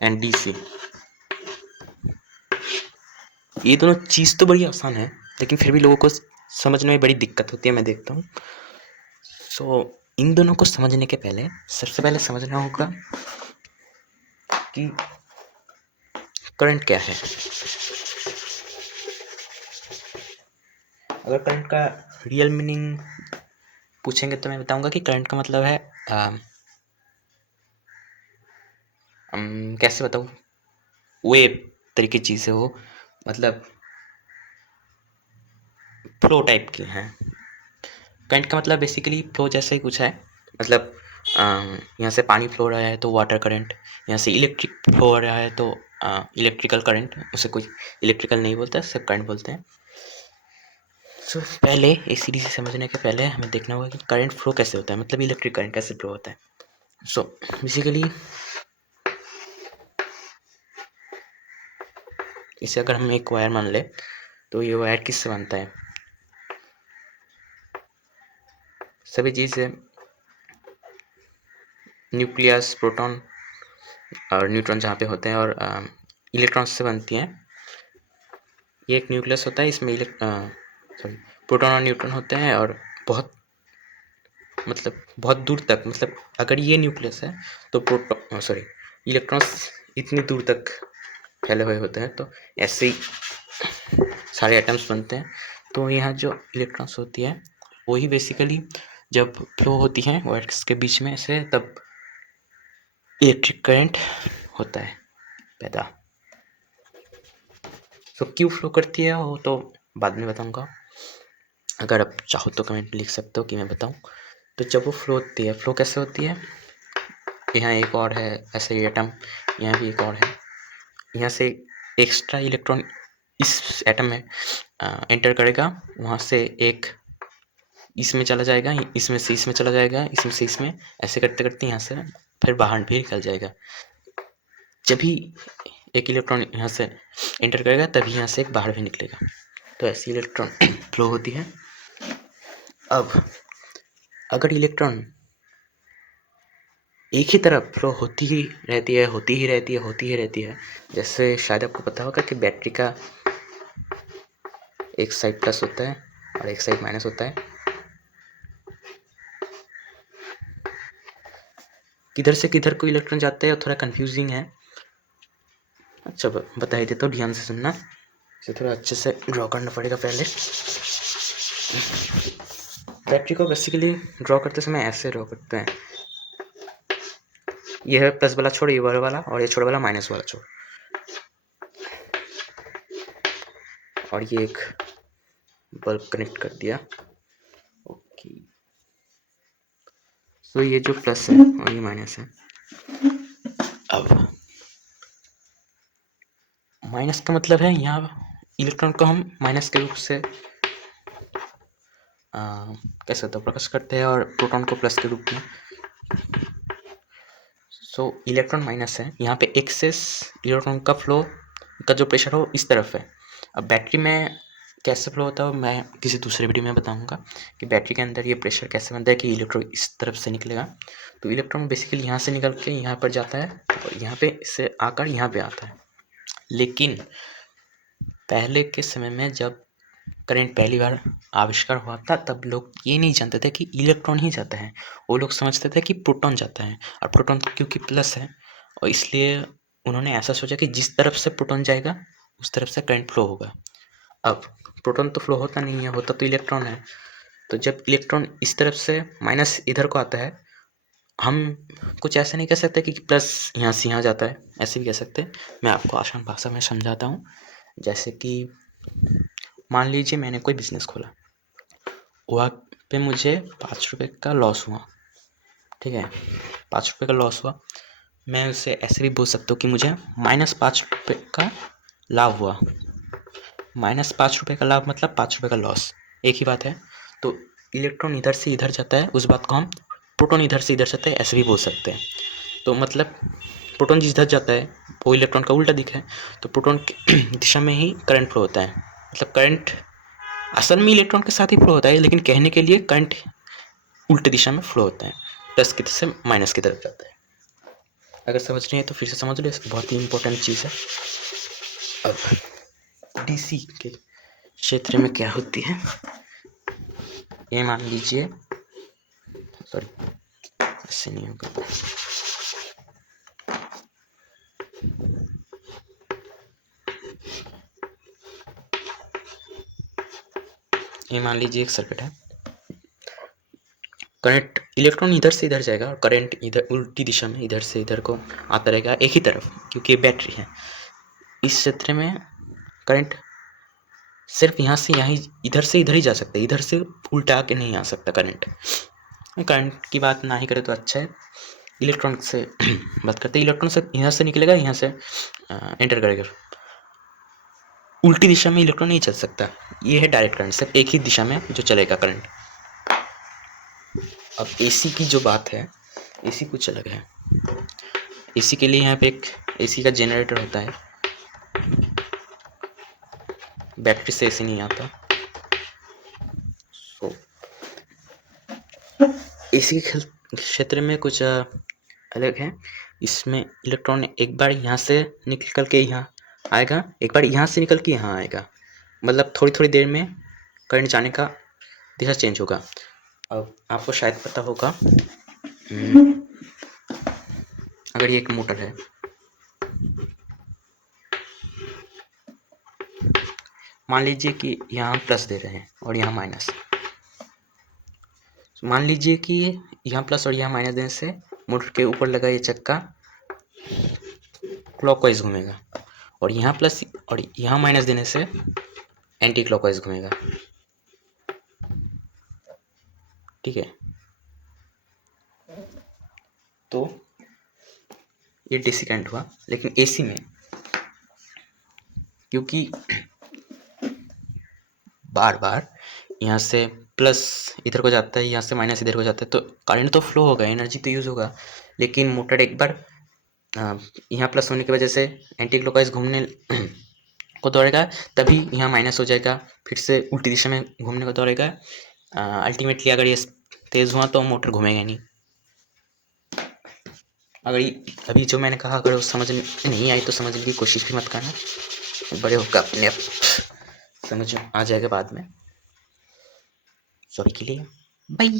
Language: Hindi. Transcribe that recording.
And DC। ये दोनों चीज़ तो बड़ी आसान है, लेकिन फिर भी लोगों को समझने में बड़ी दिक्कत होती है, मैं देखता हूँ। इन दोनों को समझने के पहले सबसे पहले समझना होगा कि करंट क्या है। अगर करंट का रियल मीनिंग पूछेंगे तो मैं बताऊंगा कि करंट का मतलब है कैसे बताऊँ, वेव तरीके चीज़ है वो, मतलब फ्लो टाइप की है। करंट का मतलब बेसिकली फ्लो जैसा ही कुछ है, मतलब यहाँ से पानी फ्लो हो रहा है तो वाटर करंट, यहाँ से इलेक्ट्रिक फ्लो हो रहा है तो इलेक्ट्रिकल करंट, उसे कोई इलेक्ट्रिकल नहीं बोलता, सब करंट बोलते हैं। पहले AC/DC समझने के पहले हमें देखना होगा कि करंट फ्लो कैसे होता है, मतलब इलेक्ट्रिक करंट कैसे फ्लो होता है। बेसिकली इसे अगर हम एक वायर मान ले तो ये वायर किससे बनता है, सभी चीज़ें न्यूक्लियस, प्रोटॉन और न्यूट्रॉन जहाँ पे होते हैं और इलेक्ट्रॉन से बनती हैं। ये एक न्यूक्लियस होता है, इसमें प्रोटॉन और न्यूट्रॉन होते हैं और बहुत दूर तक, मतलब अगर ये न्यूक्लियस है तो इलेक्ट्रॉन्स इतनी दूर तक फैले हुए होते हैं, तो ऐसे ही सारे एटम्स बनते हैं। तो यहाँ जो इलेक्ट्रॉन्स होती है वही बेसिकली जब फ्लो होती हैं वायर्स के बीच में से, तब इलेक्ट्रिक करंट होता है पैदा। क्यों फ्लो करती है वो तो बाद में बताऊंगा, अगर आप चाहो तो कमेंट में लिख सकते हो कि मैं बताऊं। तो जब वो फ्लो होती है, फ्लो कैसे होती है, यहाँ एक और है ऐसे ही एटम, यहाँ भी एक और है, यहाँ से एक्स्ट्रा इलेक्ट्रॉन इस एटम में एंटर करेगा, वहाँ से एक इसमें चला जाएगा, इसमें से इसमें चला जाएगा, इसमें से इसमें, ऐसे करते करते यहाँ से फिर बाहर भी निकल जाएगा। जब भी एक इलेक्ट्रॉन यहाँ से एंटर करेगा तभी यहाँ से एक बाहर भी निकलेगा, तो ऐसी इलेक्ट्रॉन फ्लो होती है। अब अगर इलेक्ट्रॉन एक ही तरफ फ्लो होती ही रहती है, जैसे शायद आपको पता होगा कि बैटरी का एक साइड प्लस होता है और एक साइड माइनस होता है। किधर से किधर को इलेक्ट्रॉन जाते हैं थोड़ा कंफ्यूजिंग है, अच्छा बता ही देता हूँ, ध्यान से सुनना। इसे थोड़ा अच्छे से ड्रॉ करना पड़ेगा पहले। बैटरी को बेसिकली ड्रॉ करते समय ऐसे ड्रॉ करते हैं, ये है प्लस वाला छोड़, ये वाला, और ये छोड़ वाला माइनस वाला छोड़, और ये एक बल्ब कनेक्ट कर दिया। ओके, तो ये जो प्लस है और ये माइनस है। अब माइनस का मतलब है यहाँ इलेक्ट्रॉन को हम माइनस के रूप से कैसे होता है प्रकाश करते हैं, और प्रोटॉन को प्लस के रूप में। इलेक्ट्रॉन माइनस है, यहाँ पे एक्सेस इलेक्ट्रॉन का फ्लो का जो प्रेशर हो इस तरफ है। अब बैटरी में कैसे फ्लो होता है मैं किसी दूसरे वीडियो में बताऊंगा कि बैटरी के अंदर ये प्रेशर कैसे बनता है कि इलेक्ट्रॉन इस तरफ से निकलेगा। तो इलेक्ट्रॉन बेसिकली यहाँ से निकल के यहाँ पर जाता है और यहाँ पे इससे आकर यहाँ पे आता है। लेकिन पहले के समय में जब करंट पहली बार आविष्कार हुआ था तब लोग ये नहीं जानते थे कि इलेक्ट्रॉन ही जाता है, वो लोग समझते थे कि प्रोटॉन जाता है, और प्रोटॉन क्योंकि प्लस है और इसलिए उन्होंने ऐसा सोचा कि जिस तरफ से प्रोटॉन जाएगा उस तरफ से करंट फ्लो होगा। अब प्रोटॉन तो फ्लो होता नहीं है, होता तो इलेक्ट्रॉन है। तो जब इलेक्ट्रॉन इस तरफ से माइनस इधर को आता है, हम कुछ ऐसा नहीं कह सकते कि प्लस यहाँ से यहाँ जाता है, ऐसे भी कह सकते हैं। मैं आपको आसान भाषा में समझाता हूँ। जैसे कि मान लीजिए मैंने कोई बिजनेस खोला, वहाँ पे मुझे 5 रुपये का लॉस हुआ, ठीक है, 5 रुपये का लॉस हुआ। मैं उसे ऐसे भी बोल सकता हूँ कि मुझे -5 रुपये का लाभ हुआ। -5 रुपये का लाभ मतलब 5 रुपये का लॉस, एक ही बात है। तो इलेक्ट्रॉन इधर से इधर जाता है, उस बात को हम प्रोटॉन इधर से इधर जाता है ऐसे भी बोल सकते हैं। तो मतलब प्रोटॉन जिधर जाता है वो इलेक्ट्रॉन का उल्टा दिखा है, तो प्रोटॉन की दिशा में ही करंट फ्लो होता है। मतलब करंट असल में इलेक्ट्रॉन के साथ ही फ्लो होता है, लेकिन कहने के लिए करंट उल्टी दिशा में फ्लो होता है, प्लस की तरफ से माइनस की तरफ जाता है। अगर समझ नहीं है तो फिर से समझ लो, बहुत ही इम्पोर्टेंट चीज़ है। अब डीसी के क्षेत्र में क्या होती है, ये मान लीजिए, सॉरी ऐसे नहीं होगा, ये मान लीजिए एक सर्किट है, करंट, इलेक्ट्रॉन इधर से इधर जाएगा और करंट इधर उल्टी दिशा में इधर से इधर को आता रहेगा एक ही तरफ, क्योंकि ये बैटरी है। इस क्षेत्र में करंट सिर्फ यहाँ से यहाँ ही, इधर से इधर ही जा सकता है, इधर से उल्टा के नहीं आ सकता करंट। करंट की बात ना ही करें तो अच्छा है। इलेक्ट्रॉन से बात करते हैं, इलेक्ट्रॉन से यहाँ से निकलेगा, यहाँ से एंटर करेगा, उल्टी दिशा में इलेक्ट्रॉन नहीं चल सकता। ये है डायरेक्ट करंट, सिर्फ एक ही दिशा में जो चलेगा करंट। अब एसी की जो बात है, एसी कुछ अलग है। एसी के लिए यहाँ पे एक एसी का जनरेटर होता है, बैटरी से एसी नहीं आता। सो एसी के क्षेत्र में कुछ अलग है। इसमें इलेक्ट्रॉन एक बार यहाँ से निकल के यहाँ आएगा, एक बार यहाँ से निकल के यहाँ आएगा, मतलब थोड़ी थोड़ी देर में करंट जाने का दिशा चेंज होगा। अब आपको शायद पता होगा, अगर ये एक मोटर है, मान लीजिए कि यहाँ प्लस दे रहे हैं और यहाँ माइनस, मान लीजिए कि यहाँ प्लस और यहाँ माइनस देने से मोटर के ऊपर लगा ये चक्का क्लॉकवाइज घूमेगा, और यहाँ प्लस और यहाँ माइनस देने से एंटी क्लॉकवाइज घूमेगा, ठीक है। तो ये डीसी करंट हुआ। लेकिन एसी में क्योंकि बार बार यहाँ से प्लस इधर को जाता है, यहाँ से माइनस इधर को जाता है, तो करंट तो फ्लो होगा, एनर्जी तो यूज़ होगा, लेकिन मोटर एक बार यहाँ प्लस होने की वजह से एंटी क्लॉकवाइज घूमने को दौड़ेगा, तभी यहाँ माइनस हो जाएगा, फिर से उल्टी दिशा में घूमने को दौड़ेगा। अल्टीमेटली अगर ये तेज़ हुआ तो मोटर घूमेगा नहीं। अगर अभी जो मैंने कहा अगर समझ में नहीं आई तो समझने की कोशिश भी मत करना, बड़े होकर अपने समझ आ जाएगा बाद में। सॉरी के लिए, बाय।